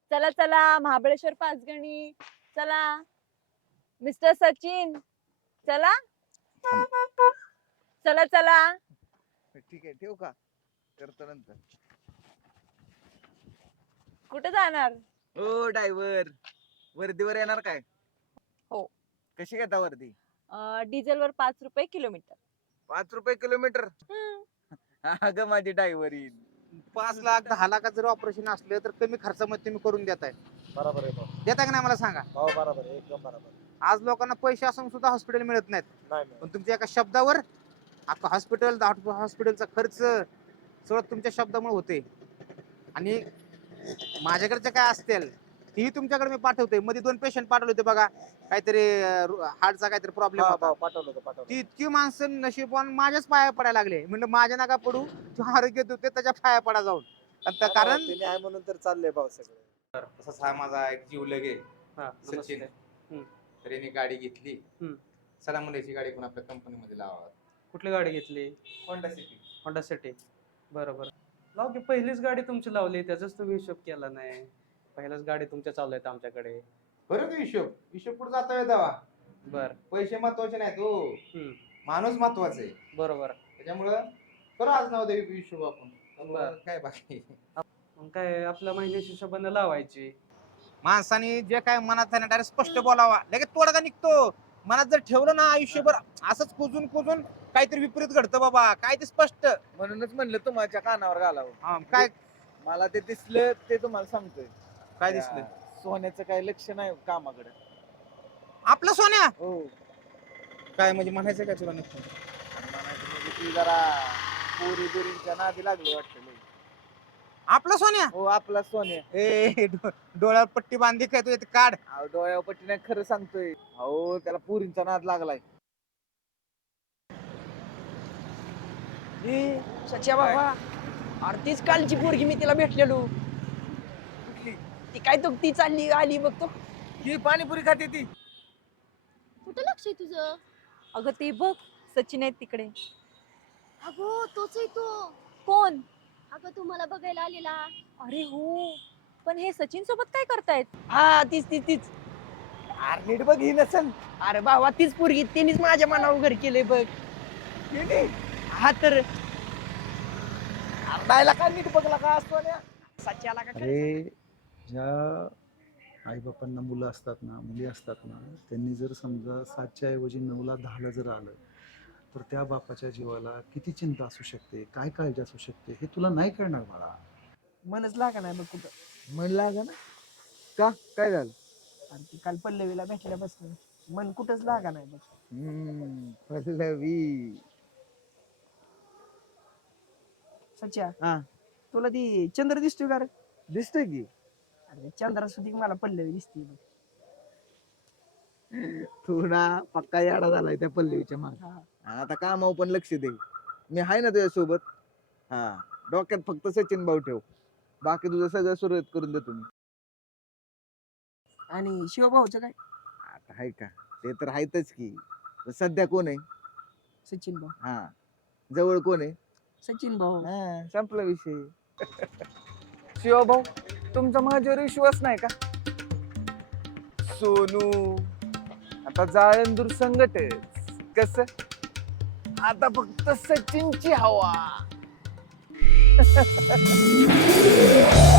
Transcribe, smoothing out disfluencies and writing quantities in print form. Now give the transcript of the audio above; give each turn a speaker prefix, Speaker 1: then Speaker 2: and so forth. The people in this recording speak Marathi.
Speaker 1: चला चला महाबळेश्वर पाचगणी चला. मिस्टर सचिन चला. चला चला.
Speaker 2: ठीक आहे, ठेवू का? करतो नंतर.
Speaker 1: कुठे जाणार?
Speaker 2: ओ ड्रायव्हर, वर्दीवर येणार काय?
Speaker 1: हो.
Speaker 2: कशी घेता वर्दी?
Speaker 1: डिझेल वर 5 रुपये किलोमीटर.
Speaker 2: 5 रुपये किलोमीटर? अगं माझी ड्रायव्हर येईल.
Speaker 3: 5 लाख 10 लाखाचं जर ऑपरेशन असलं तर कमी खर्चामध्ये तुम्ही करून देताय.
Speaker 4: बरोबर आहे भाऊ.
Speaker 3: देताय का नाही मला सांगा?
Speaker 4: हो बरोबर आहे, एकदम बरोबर.
Speaker 3: आज लोकांना पैसे असून सुद्धा हॉस्पिटल मिळत नाहीत.
Speaker 4: नाही
Speaker 3: पण तुमच्या एका शब्दावर अख्खा हॉस्पिटलचा खर्च सगळं तुमच्या शब्दामुळे होते. आणि माझ्याकडचे काय असतील तीही तुमच्याकडे मी पाठवतोय. मध्ये 2 पेशंट पाठवले होते बघा, काहीतरी हार्टचा काहीतरी प्रॉब्लेम होता.
Speaker 4: पाठवलं होतं.
Speaker 3: ती इतकी माणसं नशीबवान माझ्याच पाया पडायला लागले. म्हणलं माझ्या नका पडू, तू आरोग्य देते त्याच्या पाया पडा जाऊन. कारण
Speaker 4: तुम्ही आहे म्हणून तर चालले भाऊ सगळे.
Speaker 5: तसाच हा माझा एक जीव लगे सचिन. तर यांनी गाडी घेतली. चला मुलाची गाडी पण आपल्या कंपनीमध्ये लावा.
Speaker 6: कुठली गाडी घेतली?
Speaker 5: Honda City.
Speaker 6: Honda City. बरोबर. लाव की, पहिलीच गाडी तुमची लावली, त्याचाच तुम्ही हिशोब केला नाही. पहिल्याच गाडी तुमच्या चालू आहेत आमच्याकडे.
Speaker 5: बरं हिशोब कुठं जातोय दावा.
Speaker 6: बर.
Speaker 5: पैसे महत्वाचे नाहीत हो, माणूस महत्वाचा आहे.
Speaker 6: बरोबर.
Speaker 5: त्याच्यामुळं करू आज नाव देवी हिशोब आपण.
Speaker 6: बरं.
Speaker 5: काय बाकी
Speaker 6: मग काय आपल्या महिन्याच्या हिशोबाने लावायची.
Speaker 3: माणसाने जे काय मनात आहे ना डायरेक्ट स्पष्ट बोलावा. लगेच तोडगा निघतो. मनात जर ठेवलं ना आयुष्यभर असंच कुजून काहीतरी विपरीत घडतं बाबा. काय ते स्पष्ट.
Speaker 2: म्हणूनच म्हणलं तुमच्या कानावर घालावं.
Speaker 3: काय
Speaker 2: मला ते दिसलं ते तुम्हाला सांगतोय.
Speaker 3: काय दिसलं?
Speaker 2: सोन्याचं काही लक्ष नाही कामाकडे.
Speaker 3: आपलं सोन्या
Speaker 2: हो.
Speaker 3: काय म्हणजे म्हणायचं काय तुला नक्की?
Speaker 2: म्हणायचं म्हणजे ती जरा पोरी बिरींच्या नादी लागली वाटतं लई.
Speaker 3: आपलं सोन्या
Speaker 2: हो आपला सोन्या.
Speaker 3: डोळ्यावर पट्टी बांधली काय तुझ्या ते काढ.
Speaker 2: अहो, डोळ्यावर पट्टी नाही, खरं सांगतोय. अहो त्याला पोरींचा नाद लागलाय.
Speaker 7: सच्या बाबा, अरे तीच कालची पोरगी मी तिला भेटलेलो. ती काय तो ती चालली आली बघतो.
Speaker 2: ही पाणीपुरी खाते ती.
Speaker 8: कुठं लक्ष आहे तुझं?
Speaker 1: अगं ते बघ सचिन आहेत तिकडे.
Speaker 8: अगो तोच आहे तो.
Speaker 1: कोण?
Speaker 8: अगं तू मला बघायला आलेला.
Speaker 1: अरे हो, पण हे सचिन सोबत काय करतायत?
Speaker 7: हा तीच तीच तीच.
Speaker 2: अरे नीट बघ ही नसन.
Speaker 7: अरे बाबा तीच पोरगी, तिनेच माझ्या मनावर घर केलंय बघ. हा तर
Speaker 2: अर्धायला का नीट बघला का सोन्या.
Speaker 7: सच्याला का
Speaker 9: अरे ज्या आईबापांना मुलं असतात ना, मुली असतात ना, त्यांनी जर समजा 7च्या ऐवजी 9ला 10ला जर आलं तर त्या बापाच्या जीवाला किती चिंता असू शकते, काय काळजी असू शकते हे तुला नाही कळणार बाळा.
Speaker 7: मनच लागा नाही बघ कुठं.
Speaker 2: मन लागा ना. का काय झालं?
Speaker 7: आणि ती काल पल्लवीला भेटल्यापासून मन कुठंच लागा नाही बघ.
Speaker 2: पल्लवी.
Speaker 7: सच्या
Speaker 2: हा.
Speaker 7: तुला ती चंद्र दिसतोय का रे?
Speaker 2: दिसतोय की.
Speaker 7: अरे चंद्रा सुधी मला पल्लवी दिसते बघ.
Speaker 2: तू ना पक्का याडा झालाय त्या पल्लवीच्या मागे. आता कामावर पण लक्ष दे. मी आहे ना तुझ्या सोबत. हा, डोक्यात फक्त सचिन भाऊ ठेव. बाकी तुझं सगळं सुरळीत करून देतो मी.
Speaker 7: आणि शिवभाऊचं काय?
Speaker 2: आता आहे का, ते तर आहेतच की. पण सध्या कोण आहे?
Speaker 7: सचिन भाऊ.
Speaker 2: हा, जवळ कोण आहे?
Speaker 7: सचिन भाऊ.
Speaker 2: हा, संपला विषय. शिवभाऊ, तुमचा माझ्यावर विश्वास नाही का? सोनू आता जाळंदूर संकट कस. आता फक्त सचिनची हवा.